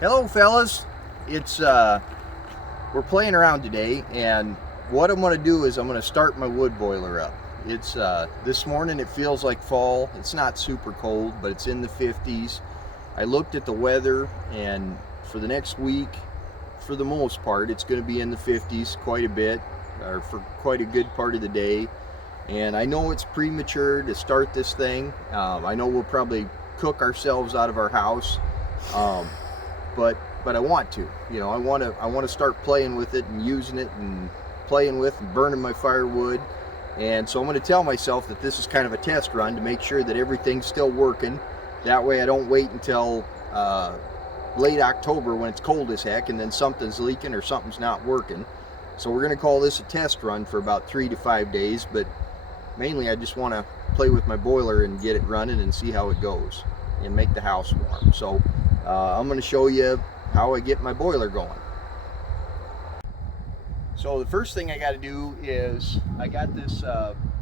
Hello fellas, it's we're playing around today, and what I'm going to do is I'm going to start my wood boiler up. It's this morning. It feels like fall. It's not super cold, but it's in the 50s. I looked at the weather, and for the next week, for the most part, it's going to be in the 50s quite a bit, or for quite a good part of the day. And I know it's premature to start this thing. I know we'll probably cook ourselves out of our house. But I want to, I want to start playing with it and using it and playing with and burning my firewood. And so I'm going to tell myself that this is kind of a test run to make sure that everything's still working. That way I don't wait until late October when it's cold as heck and then something's leaking or something's not working. So we're going to call this a test run for about 3 to 5 days, but mainly I just want to play with my boiler and get it running and see how it goes and make the house warm. So I'm going to show you how I get my boiler going. So the first thing I got to do is I got this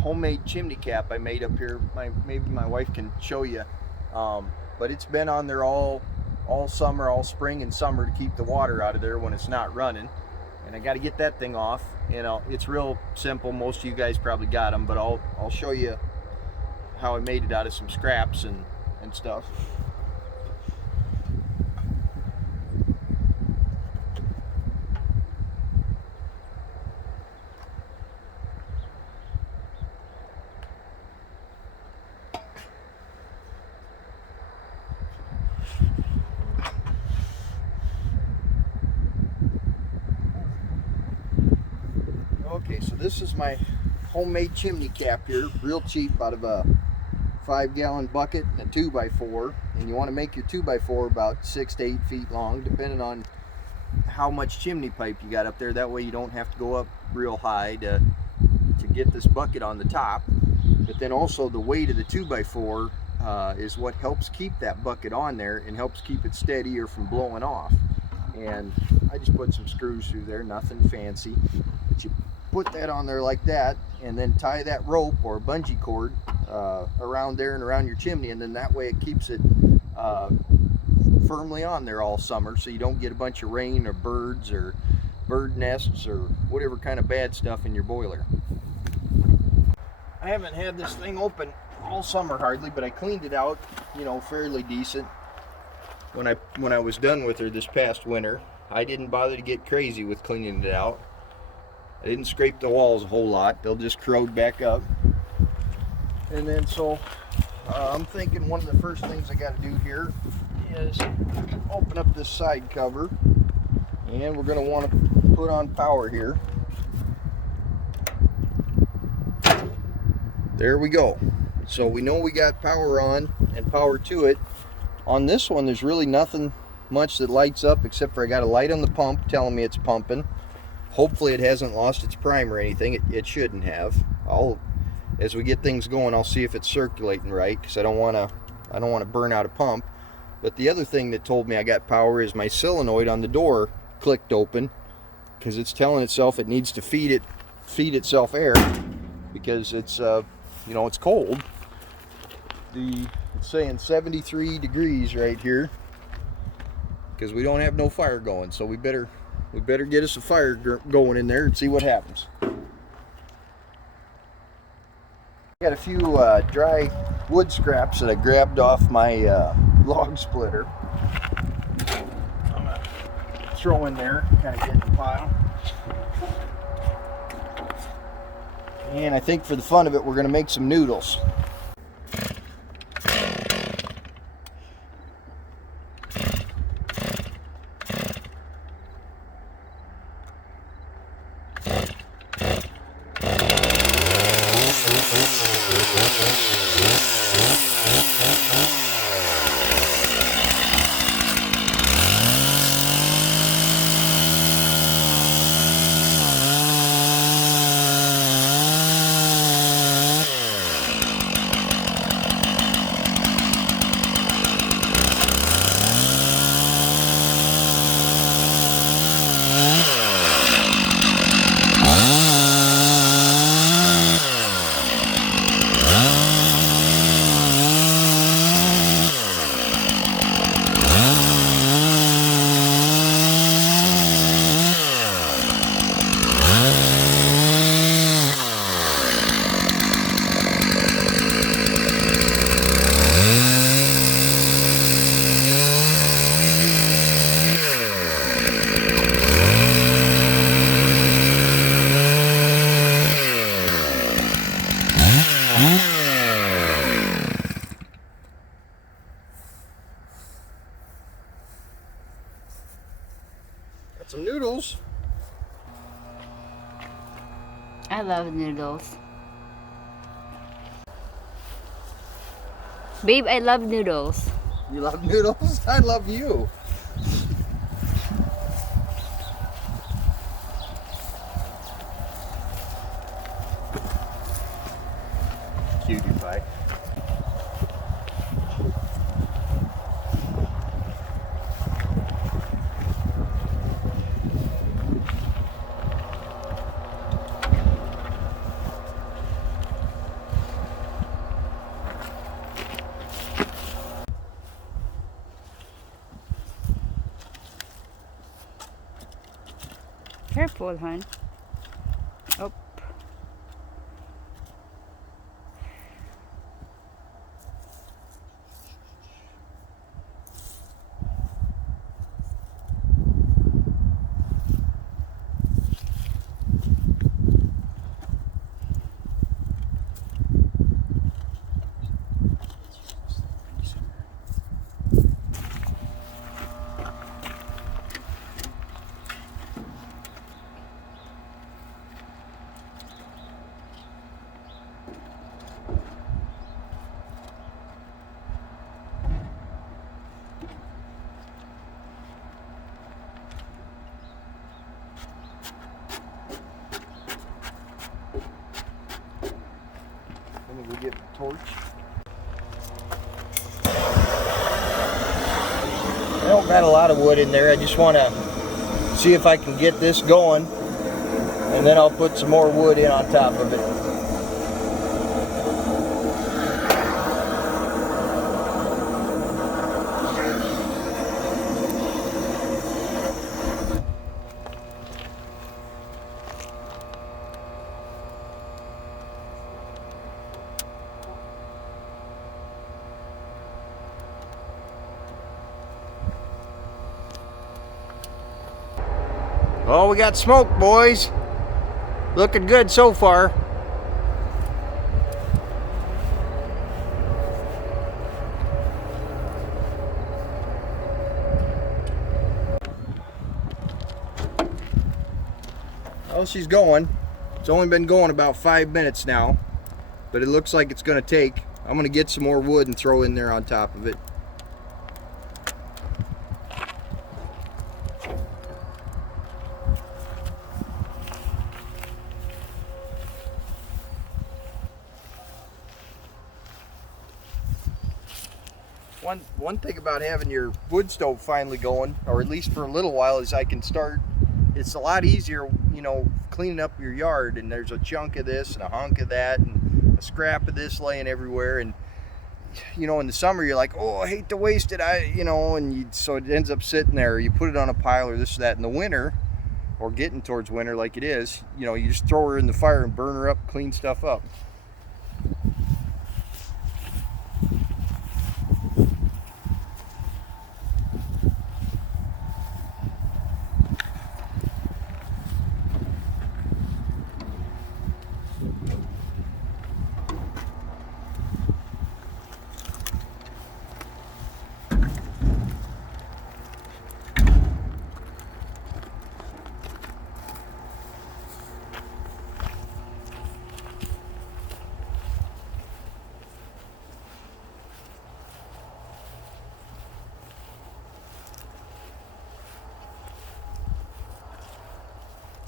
homemade chimney cap I made up here. Maybe my wife can show you, but it's been on there all summer, all spring and summer to keep the water out of there when it's not running. And I got to get that thing off. It's real simple. Most of you guys probably got them, but I'll show you how I made it out of some scraps and stuff. Okay, so this is my homemade chimney cap here, real cheap, out of a 5-gallon bucket and a 2x4. And you want to make your 2x4 about 6 to 8 feet long, depending on how much chimney pipe you got up there. That way you don't have to go up real high to get this bucket on the top. But then also the weight of the 2x4 is what helps keep that bucket on there and helps keep it steady or from blowing off. And I just put some screws through there, nothing fancy. But you put that on there like that, and then tie that rope or bungee cord around there and around your chimney, and then that way it keeps it firmly on there all summer, so you don't get a bunch of rain or birds or bird nests or whatever kind of bad stuff in your boiler. I haven't had this thing open all summer hardly, but I cleaned it out, fairly decent. When I was done with her this past winter, I didn't bother to get crazy with cleaning it out. I didn't scrape the walls a whole lot. They'll just corrode back up. And then so I'm thinking one of the first things I got to do here is open up this side cover, and we're going to want to put on power here. There we go. So we know we got power on and power to it. On this one, there's really nothing much that lights up except for I got a light on the pump telling me it's pumping. Hopefully it hasn't lost its prime or anything. It shouldn't have. As we get things going, I'll see if it's circulating right, because I don't want to burn out a pump. But the other thing that told me I got power is my solenoid on the door clicked open, because it's telling itself it needs to feed itself air, because it's it's cold. It's saying 73 degrees right here, because we don't have no fire going, so we better get us a fire going in there and see what happens. Got a few dry wood scraps that I grabbed off my log splitter. I'm gonna throw in there, kind of get in the pile. And I think for the fun of it, we're gonna make some noodles. Some noodles. I love noodles. Babe, I love noodles. You love noodles? I love you. Cutie pie. Careful, hon. Oh. Let me go get my torch. I don't got a lot of wood in there. I just want to see if I can get this going, and then I'll put some more wood in on top of it. Oh, we got smoke, boys. Looking good so far. Oh, she's going. It's only been going about 5 minutes now, but it looks like it's going to take. I'm going to get some more wood and throw in there on top of it. One thing about having your wood stove finally going, or at least for a little while, is I can start. It's a lot easier, you know, cleaning up your yard, and there's a chunk of this and a hunk of that and a scrap of this laying everywhere. And you know, in the summer you're like, oh, I hate to waste it, so it ends up sitting there. You put it on a pile or this or that. In the winter, or getting towards winter like it is, you know, you just throw her in the fire and burn her up, clean stuff up.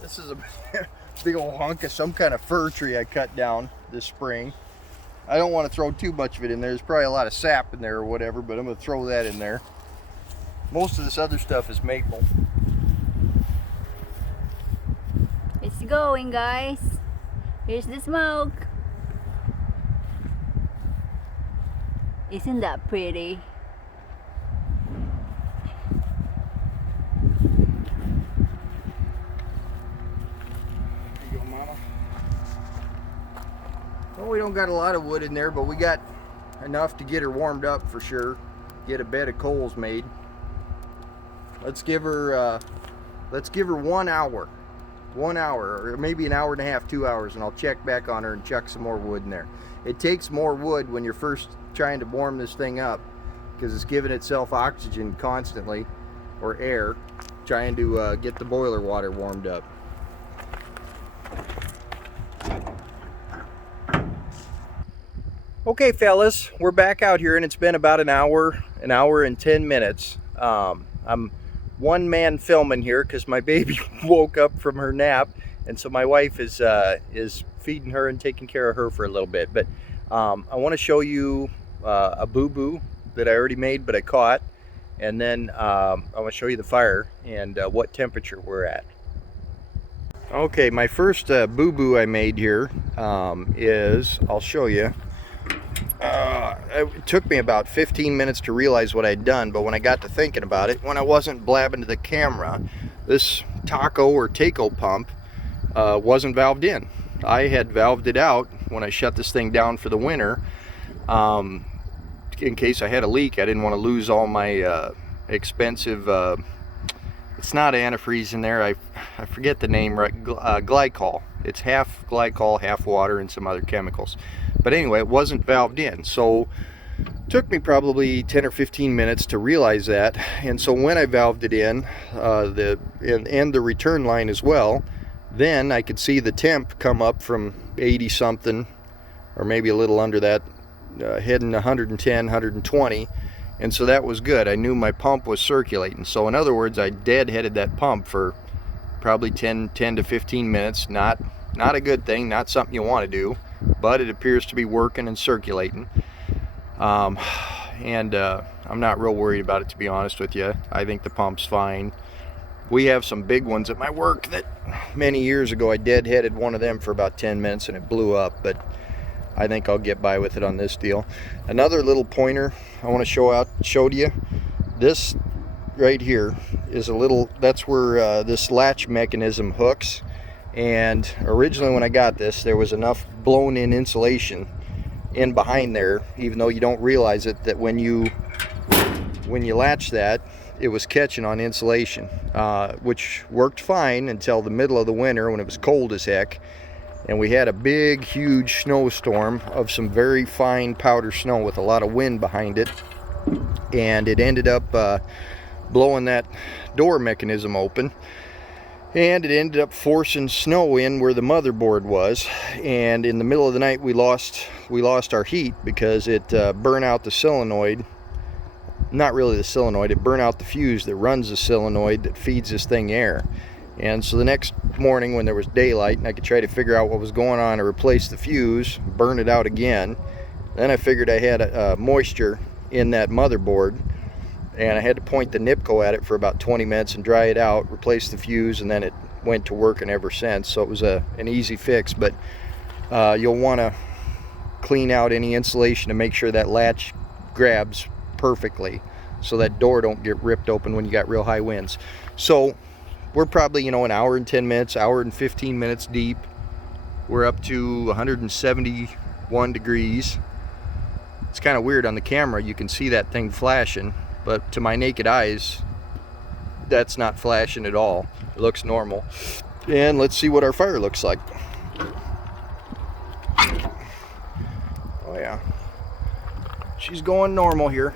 This is a big old hunk of some kind of fir tree I cut down this spring. I don't want to throw too much of it in there. There's probably a lot of sap in there or whatever, but I'm going to throw that in there. Most of this other stuff is maple. It's going, guys. Here's the smoke. Isn't that pretty? Well, we don't got a lot of wood in there, but we got enough to get her warmed up for sure. Get a bed of coals made. Let's give her 1 hour. 1 hour, or maybe an hour and a half, 2 hours, and I'll check back on her and chuck some more wood in there. It takes more wood when you're first trying to warm this thing up, because it's giving itself oxygen constantly, or air, trying to get the boiler water warmed up. Okay, fellas, we're back out here, and it's been about an hour and 10 minutes. I'm one man filming here because my baby woke up from her nap, and so my wife is feeding her and taking care of her for a little bit. But I want to show you a boo-boo that I already made, but I caught, and then I want to show you the fire and what temperature we're at. Okay, my first boo-boo I made here is, I'll show you. It took me about 15 minutes to realize what I'd done, but when I got to thinking about it, when I wasn't blabbing to the camera, this taco or taco pump wasn't valved in. I had valved it out when I shut this thing down for the winter, in case I had a leak. I didn't want to lose all my expensive, it's not antifreeze in there, I forget the name, right? Glycol. It's half glycol, half water, and some other chemicals. But anyway, it wasn't valved in, so it took me probably 10 or 15 minutes to realize that. And so when I valved it in, and the return line as well, then I could see the temp come up from 80 something, or maybe a little under that, heading 110, 120. And so that was good. I knew my pump was circulating. So in other words, I deadheaded that pump for probably 10 to 15 minutes. Not a good thing, not something you want to do, but it appears to be working and circulating. I'm not real worried about it, to be honest with you. I think the pump's fine. We have some big ones at my work that many years ago I deadheaded one of them for about 10 minutes and it blew up, but I think I'll get by with it on this deal. Another little pointer I want to show to you. This right here is a little, that's where this latch mechanism hooks. And originally when I got this, there was enough blown in insulation in behind there, even though you don't realize it, that when you latch that, it was catching on insulation, which worked fine until the middle of the winter when it was cold as heck. And we had a big, huge snowstorm of some very fine powder snow with a lot of wind behind it. And it ended up blowing that door mechanism open. And it ended up forcing snow in where the motherboard was. And in the middle of the night, we lost our heat because it burned out the solenoid. Not really the solenoid, it burned out the fuse that runs the solenoid that feeds this thing air. And so the next morning when there was daylight and I could try to figure out what was going on, I replaced the fuse, burn it out again. Then I figured I had moisture in that motherboard, and I had to point the Nipco at it for about 20 minutes and dry it out, replace the fuse, and then it went to working ever since. So it was an easy fix, but you'll want to clean out any insulation to make sure that latch grabs perfectly so that door don't get ripped open when you got real high winds. So we're probably, an hour and 10 minutes, hour and 15 minutes deep. We're up to 171 degrees. It's kind of weird on the camera, you can see that thing flashing, but to my naked eyes, that's not flashing at all. It looks normal. And let's see what our fire looks like. Oh yeah, she's going normal here.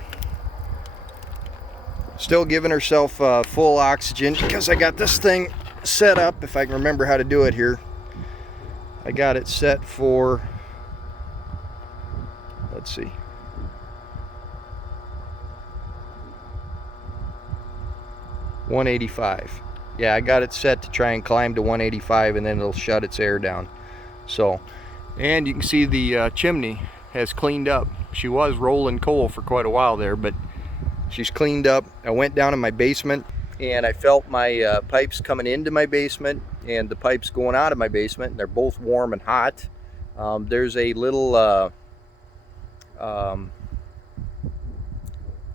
Still giving herself full oxygen because I got this thing set up, if I can remember how to do it here. I got it set for, let's see, $185. Yeah, I got it set to try and climb to 185 and then it'll shut its air down. So, and you can see the chimney has cleaned up. She was rolling coal for quite a while there, but she's cleaned up. I went down in my basement and I felt my pipes coming into my basement and the pipes going out of my basement, and they're both warm and hot. There's a little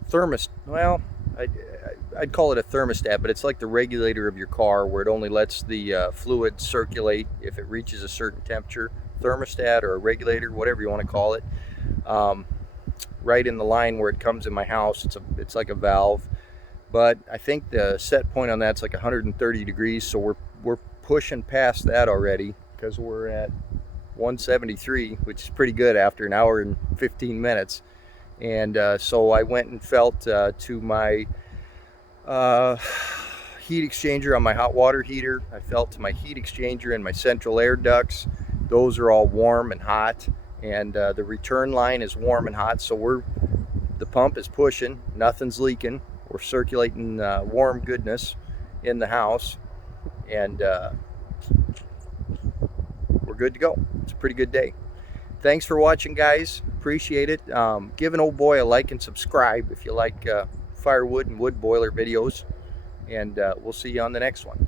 thermostat, well, I'd call it a thermostat, but it's like the regulator of your car where it only lets the fluid circulate if it reaches a certain temperature. Thermostat or a regulator, whatever you want to call it. Right in the line where it comes in my house, it's like a valve, but I think the set point on that's like 130 degrees, so we're pushing past that already because we're at 173, which is pretty good after an hour and 15 minutes. And so I went and felt to my Heat exchanger on my hot water heater. I felt to my heat exchanger and my central air ducts. Those are all warm and hot, and the return line is warm and hot, so the pump is pushing, nothing's leaking. We're circulating warm goodness in the house, and we're good to go. It's a pretty good day. Thanks for watching, guys. Appreciate it. Give an old boy a like and subscribe if you like firewood and wood boiler videos, and we'll see you on the next one.